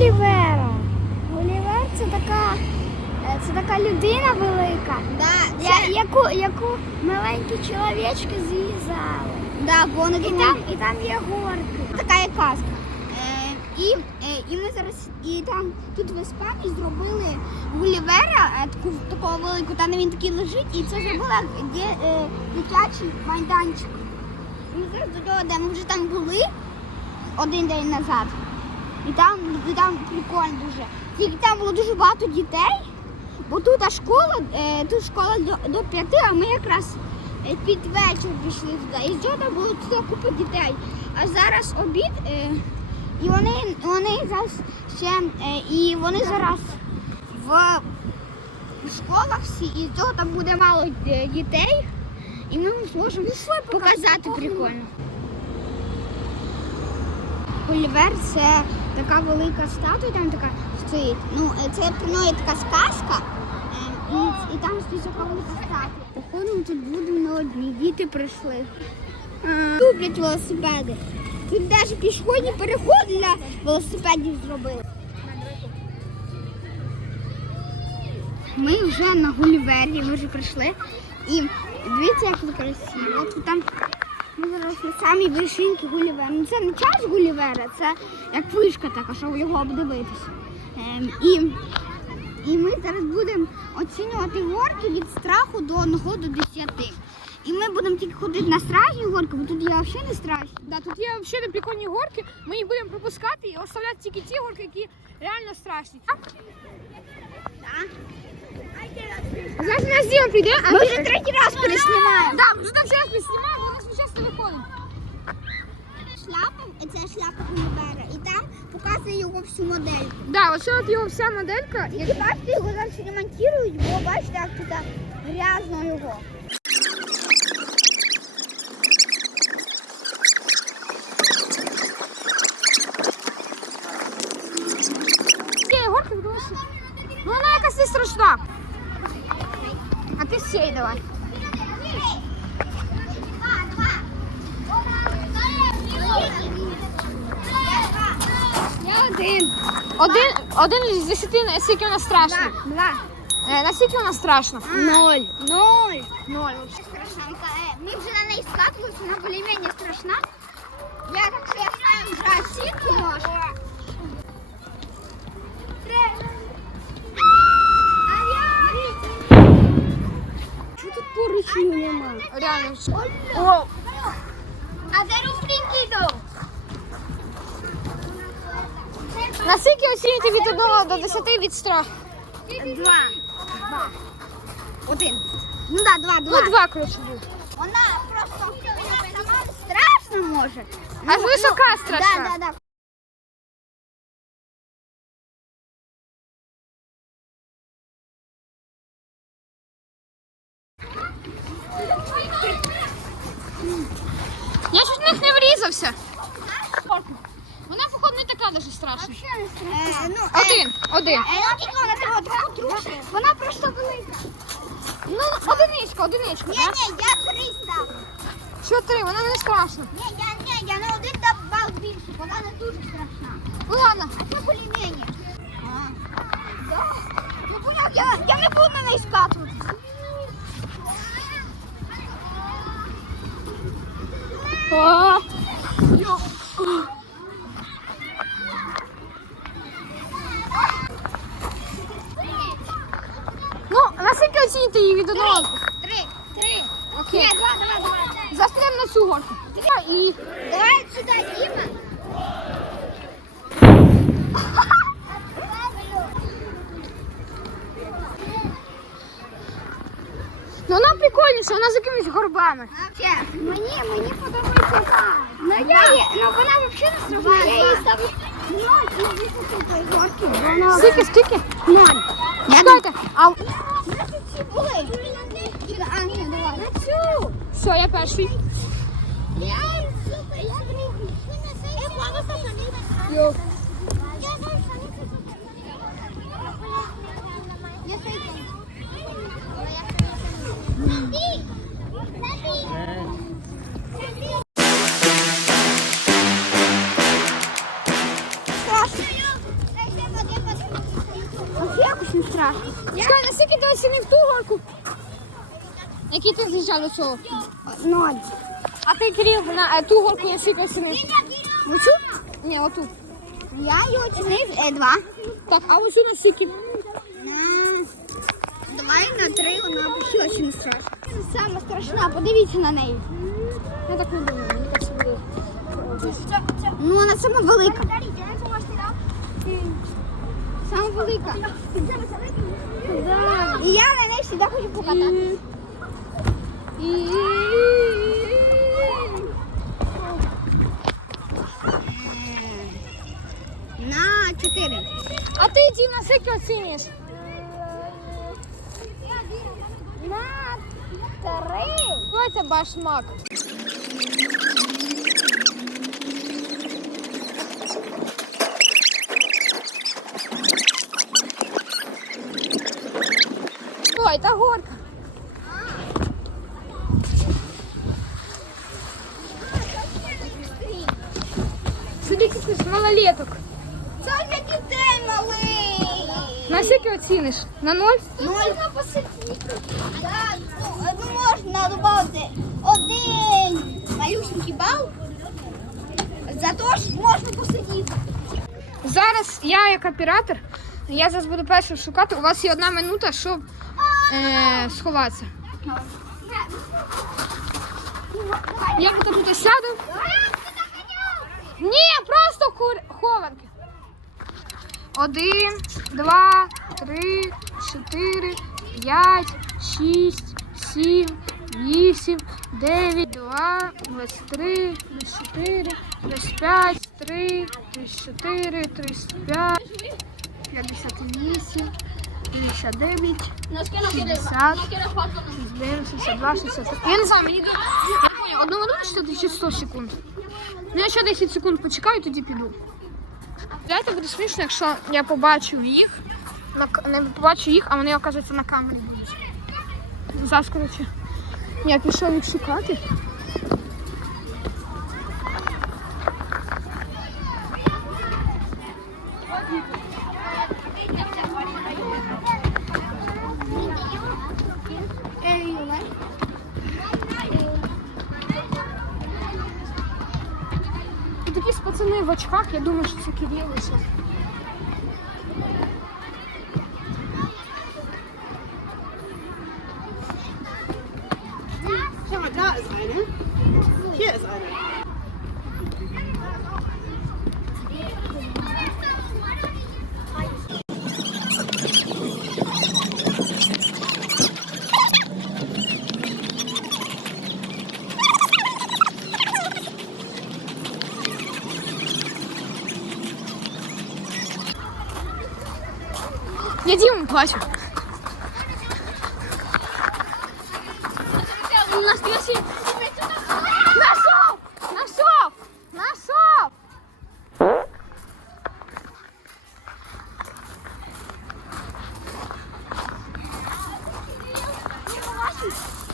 Гулівера. Гулівер це така, е, це така людина велика, Да, я, яку, яку маленькі чоловічки з'їзали. да, бо І думали, там, і там є горки. така є казка. Е, і, е, і ми зараз і там тут в Іспанії зробили Гулівера, е, таку такого велику, там він такий лежить, і це зробили де, е, дитячий майданчик. Ми зараз до нього, де ми вже там були один день назад. І там, і там прикольно дуже. Тільки там було дуже багато дітей, бо тут а школа, е, тут школа до, до п'яти, а ми якраз е, під вечір пішли туди. І з цього там було туди купа дітей. А зараз обід, е, і вони, вони зараз ще і вони зараз в школах всі, і з цього там буде мало дітей, і ми зможемо показати прикольно. Гулівер це така велика статуя, там така стоїть. Ну, е, це про така сказка. е, І, там стоїть така велика статуя. Походу тут будемо на одні. Діти прийшли. Люблять велосипеди. Тут навіть пішохідний переход для велосипедів зробили. Ми вже на Гулівері, ми вже прийшли. І дивіться, як красиво. От там ми зараз на самій вершинці Гулівера. Ну це не час Гулівера, це як вишка така, щоб його обдивитися. Ем, і, і ми зараз будемо оцінювати горки від страху до 1 до 10. І ми будемо тільки ходити на страшні горки, бо тут є взагалі не страшні. Да, тут є взагалі прикольні горки. Ми їх будемо пропускати і оставляти тільки ті горки, які реально страшні. А зараз на зйом піде, а Ми вже третій раз переснімаємо. Да, вже ще раз знімаємо, у Шляпом, це шляпа Гулівера, і там показує його всю модельку. Да, ось от його вся моделька. І бачите, його зараз ремонтують, бо бачите, як тут грязно його. Цієї горки вдалося. Ну вона якась не страшна. А ти з цієї давай. Я один. Один, один з десяти, наскільки вона страшна. Два. Е, Наскільки вона страшна? Ноль. Ноль. Ноль. Страшненька. Е, Ми вже на неї скатувалися, вона більш-менш страшна. Я так що я. Три. А я... Що тут поручню немає? Реально. О, А де руфрінкіду? Наскільки оцінюєте від 1 до 10 від страху? Два. Два. Один. Ну да, два, два. Ну, два, коротше, буде. Вона просто сама страшно може. Аж висока страшна. Да, да, да. Я чуть в них не врізався. Вона, походу, не така дуже страшна. Е, ну, е, Один, один. вона. Вона просто велика. Ну, одиничка, одиничка, Ні, так? ні, я три став. Що три, вона не страшна. Ні, я, ні, я на один дав бал більше, вона не дуже страшна. Ну ладно. А це. Да. Ну, поняв, я, я не буду на неї скатуватися. О, Ну, наскільки її від одного? Три, три. Окей. Ні, два, два, два. Заснемо на цю горку. І Давай сюда, Дима. ну, вона прикольніша, вона з якимись горбами. Мені, мені подобається. Ну, я ну вона взагалі не страшна. Я її ставлю ноль із 10 горки. Вона Скільки, скільки? ноль. Чекайте, а На ці були. А, ні, давай. На цю. все, я перший. Я супер, я другий. Я плаваю сама. Йо. Який ти з'їжджав до цього? Ноль. А ти, Кирил, на е, ту горку наскільки оцінив? Оцю? Ні, оту. Я її оцінив е, два. Так, а наскільки? На- Давай на три, вона дуже не страшна. Саме страшна, подивіться на неї. Я так не думаю, мені так буде. Ну, вона сама велика. Сама велика. І я на неї завжди хочу покататися. На чотири. А ти, йди на скільки оціниш? На три. Давайте башмак. Малолеток. Це для дітей малий. На скільки оціниш? На ноль? Посидіти. Так, ну, ну можна додати один малюсенький бал. Зато ж можна посидіти. Зараз я як оператор, я зараз буду першим шукати. У вас є одна минута, щоб е, сховатися. Я тут сяду. Ні, просто хур- хованки. Один, два, три, чотири, п'ять, шість, сім, вісім, дев'ять, два, двадцять три, двадцять чотири, двадцять п'ять, три, тридцять чотири, тридцять п'ять, п'ятдесят вісім, п'ятдесят дев'ять, шістдесят, шістдесят, шістдесят два, шістдесят три. Я не знаю, мені я читати 100 секунд. Ну, я ще 10 секунд почекаю, тоді піду. Знаєте, буде смішно, якщо я побачу їх, не побачу їх, а вони, оказується, на камері будуть. Зараз, коротше, я пішов їх шукати. І такі пацани в очках, я думаю, що це Кирил Я Діму плачу. Нашов! Нашов! Нашов!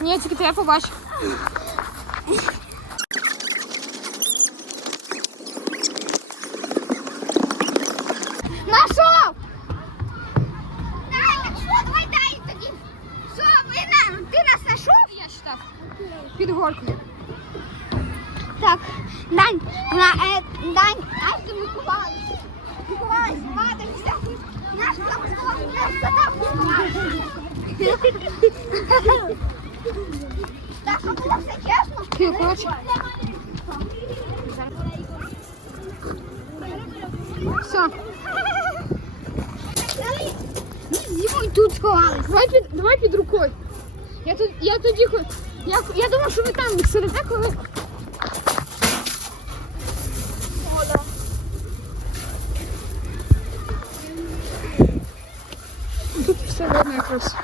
Ні, тільки то я побачив. Нашов! Дай, так що, давай дай тоді. Що, ви на, ти нас знайшов? Я читав. Під горкою. Так, Дань, на, е, Дань, аж ти Миколаїв. Миколаїв, матимся. Наш там Так, а було все чесно? Ти, коротше. Все. Ми з Дімою тут сховались. Давай під, давай під рукою. Я, тут, я тоді хо- я, я думав, що ви там сидите, коли. Тут все видно якось.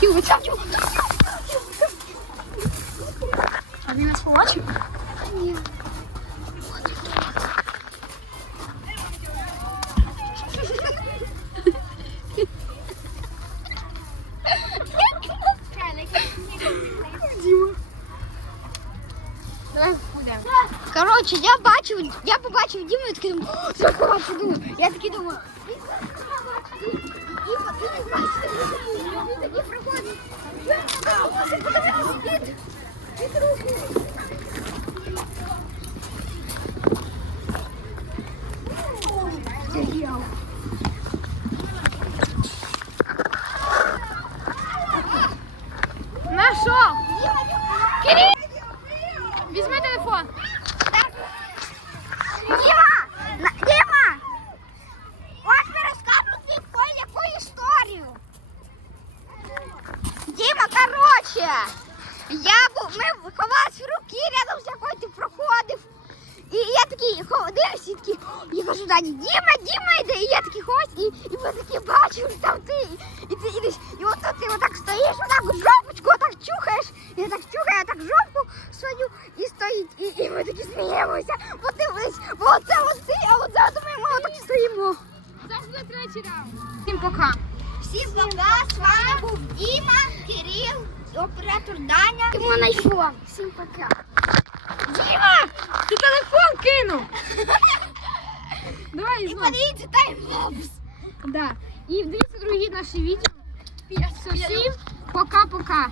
Кіл, витягнув. А він нас побачив? Давай будемо. Коротше, я бачив, я побачив Діму і такий думаю, «О, це бачу, думаю. Я такий думаю, від руки. Нашов! Кирил! Візьми телефон. Діма! На- Діма! Ось ми розкажемо тобі яку історію. Діма, коротше, я був, ми ховались в руки рядом з якою ти проходив. І я такий ходив, і такий, я кажу, Дані, Діма, Діма йде, і я такий хось, і, і ми такі бачимо, що там ти, і ти ідеш, і от ти отак стоїш, отак от жопочку отак чухаєш, і я так чухаю, так жопку свою, і стоїть, і, і ми такі сміємося, подивись, бо оце от ти, а от зараз ми отак стоїмо. Зараз Завжди третій раунд. Всім пока. Всім пока, з вами був Діма, Кирил, оператор Даня. Йому знайшло. Всім пока. Діма! Ти телефон кинув! Давай І знову. подивіться таймлапс. Да. І дивіться другі наші відео. Всім пока-пока.